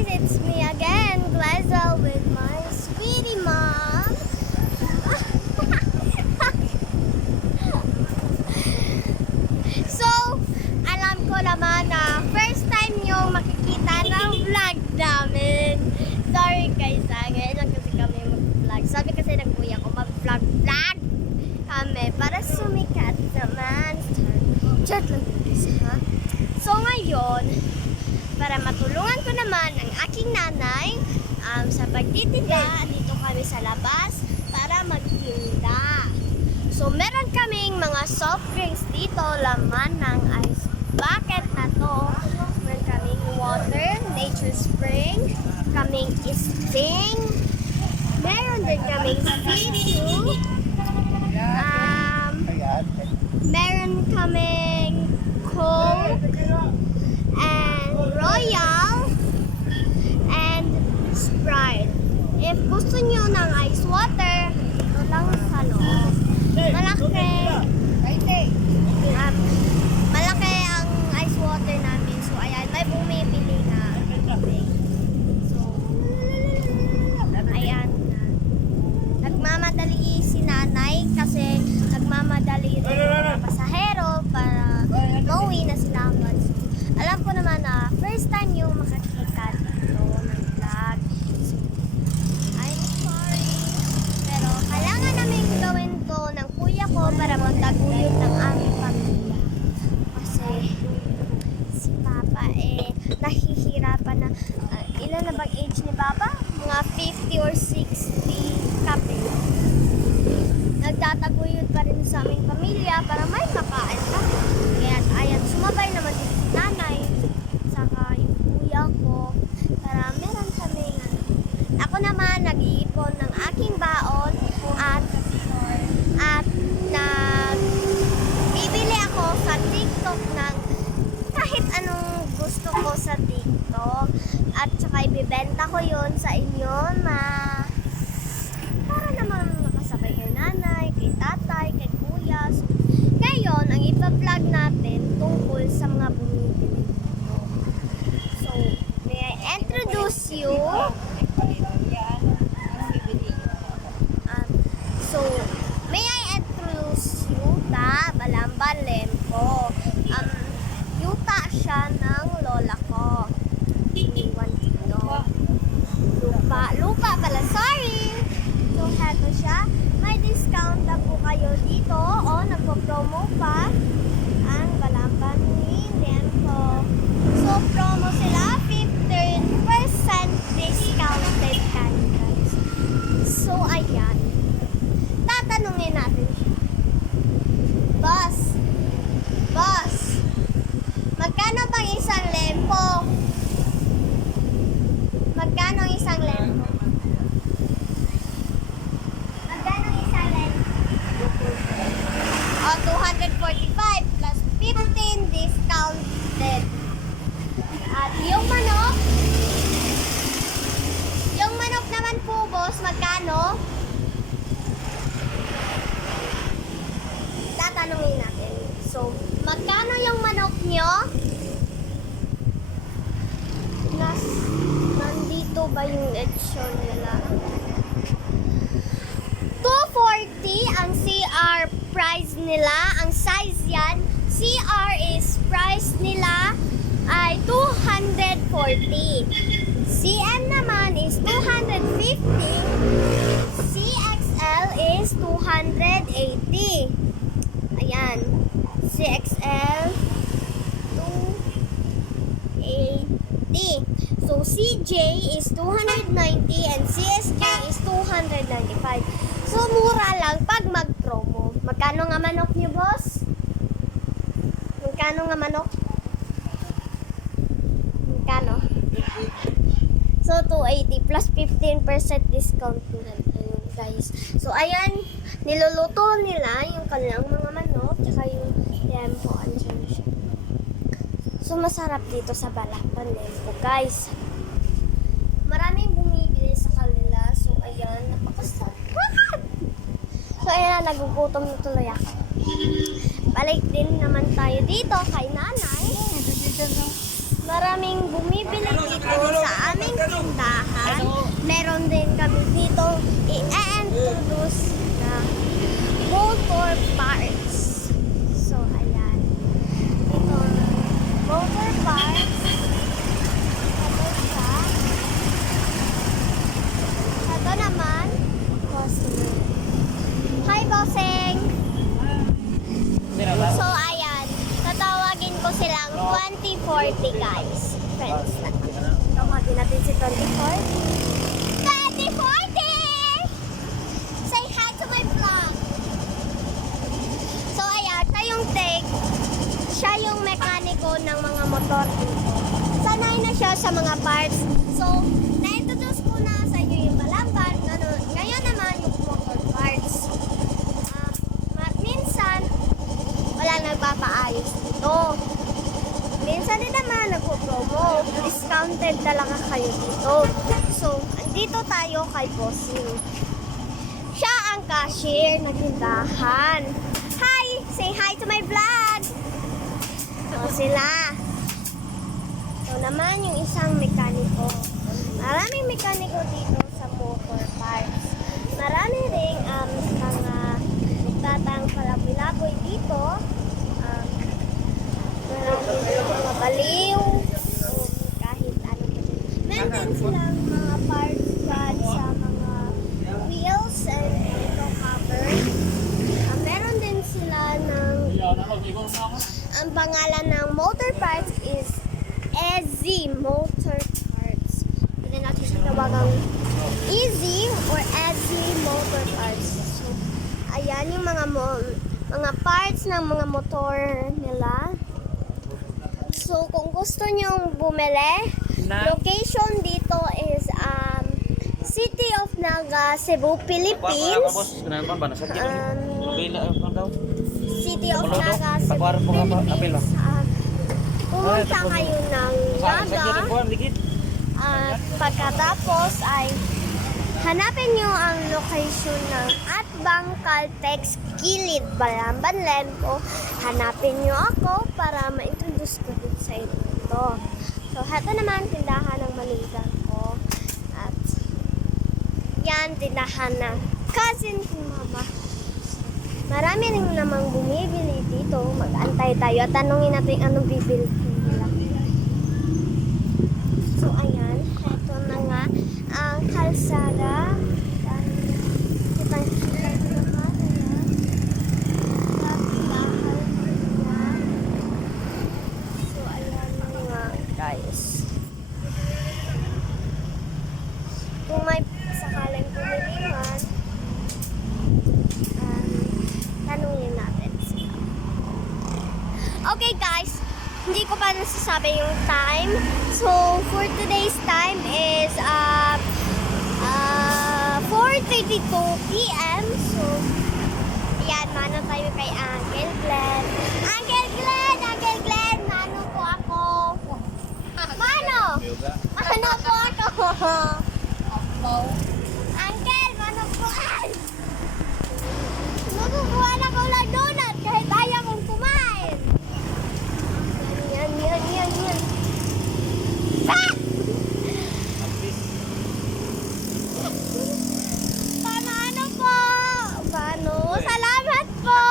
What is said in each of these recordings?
guys, it's me again, Glezel, with my sweetie mom. So, alam ko naman na first time nyo makikita ng vlog namin. Sorry guys, ngayon lang kasi kami mag-vlog. Sabi kasi ng kuya ko, mag-vlog kami para sumikat naman. Chat lang guys, ha? So ngayon, para matulungan ko naman ang aking nanay sa pagtitinda, dito kami sa labas para magtinda. So meron kaming mga soft drinks dito, laman ng ice bucket na to. Meron kaming water, nature spring, kaming sting, meron din kaming C2, meron kaming Coke, and Royal, and Sprite. If gusto nyo ng ice water, ito lang sa loob. Malaki ang ice water namin. So, ayan, may bumibili na. So, ayan na. Nagmamadali si nanay kasi nagmamadali rin yung pasahero para mauwi na sila agad. So, alam ko naman na first time yung makakita dito ng vlog. So, I'm sorry. Pero kailangan namin gawin to ng kuya ko para magtaguyod ng aming pamilya. Kasi si Papa nahihirapan na. Ilan na bang age ni Papa? Mga 50 or 60 kape. Nagtataguyod pa rin sa aming pamilya para may makain kami. Kaya ayan, sumabay naman din si nanay saka yung kuya ko para meron kami ako naman nag-iipon ng aking baon at bibili ako sa TikTok ng kahit anong gusto ko sa TikTok at saka ibibenta ko yun sa inyo para naman makasabay kay nanay, kay tatay, kay kuya. So, ngayon, ang ipa-vlog natin tungkol sa mga bumibili dito. So, may I introduce you? May I introduce you ta Balamban Lempo. Yuta siya ng lola ko. Iniwan dito. Lupa pala, sorry! So, heto siya. May discount na po kayo dito. O, nagpo-promo pa ang Balamban ni Lempo. So, promo sila. 15% discounted kayo, guys. So, ayan. Tatanungin natin siya. Boss, magkano bang isang lempo? Magkano ang isang lempo? Magkano ang isang lempo? O, 245 plus 15 discounted. At yung manok naman po, boss, magkano? Tatanungin natin. So, magkano yung manok nyo? Nandito ba yung lechon nila? 240 ang CR price nila. Ang size yan. CR is price nila ay 240. CM naman is 250. CXL is 280. Ayan. CXL 280. So CJ is 290 and CSJ is 295. So mura lang pag mag-promo. Magkano nga manok niyo, boss? Magkano nga manok? Magkano? So 280 plus 15% discount na yun, guys. So ayan, niluluto nila yung kanilang mga manok tsaka yung lempo. Andyan siya. So masarap dito sa Balamban Lempo, guys. Maraming bumibili sa kanila. So ayan, napakasarap. So ayan, nagugutom na tuloy ako. Balik din naman tayo dito kay nanay. Maraming bumibili dito sa aming kami dito i-introduce na motor parts. So, ayan. Ito, motor parts. Ito siya. Ito naman, bossing. Hi, bossing! So, ayan. Tatawagin ko silang 2040, guys. Friends na. Tawagin natin si 2040. 2040! Say hi to my vlog! So, ayan. Siya yung take. Siya yung mekaniko ng mga motor dito. Sanay na siya sa mga parts. So, na-introduce ko na sa inyo yung malamban. Ngayon naman yung motor parts. Minsan, wala nagpapaayos dito. Minsan din naman nagpo-promo. Discounted talaga kayo dito. So, andito tayo kay Bossing. Siya ang cashier ng tindahan. Hi! Say hi to my vlog! Ito sila. Ito naman yung isang mekaniko. Maraming mekaniko dito sa motor parts. Marami ring mga nagtatang palaboy-laboy dito. Marami rin mga baliw. Kahit ano pa din. Meron din silang mga parts dyan sa mga wheels and ito cover. Meron din sila ng ang pangalan ng motor parts is Easy Motor Parts. Pwede natin siya tawagang Easy or Easy Motor Parts. So, ayan yung mga parts ng mga motor nila. So, kung gusto nyong bumili, location dito is City of Naga, Cebu, Philippines. City of Naga, Cebu, Philippines. Pumunta kayo ng Naga. At pagkatapos ay hanapin nyo ang location ng Atbang Caltex Gilid, Balamban, Lempo. Hanapin nyo ako para ma-introduce ko din sa ito. So, heto naman tindahan ng manugang ko. At yan, tindahan ng cousin ko, mama. Marami rin namang bumibili dito. Mag-antay tayo at tanungin natin anong bibili nila. So, ayan. Heto na nga ang kalsada. Guys, kung may sakaling pumili man, tanungin natin sila. Okay guys, hindi ko pa nasasabi yung time. So, for today's time is 4:32 p.m. So, ayan, mano tayo kay Uncle Glenn. Uncle Glenn! Uncle Glenn! Mano po ako. Mano! Mano po ako. Uncle, mano po ay! Makukuha na ko lang donut kahit ayaw kong kumain. Yan. Ah! Paano po? Paano? Salamat po!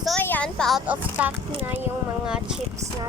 So, ayan, pa-out of stock na yung mga chips na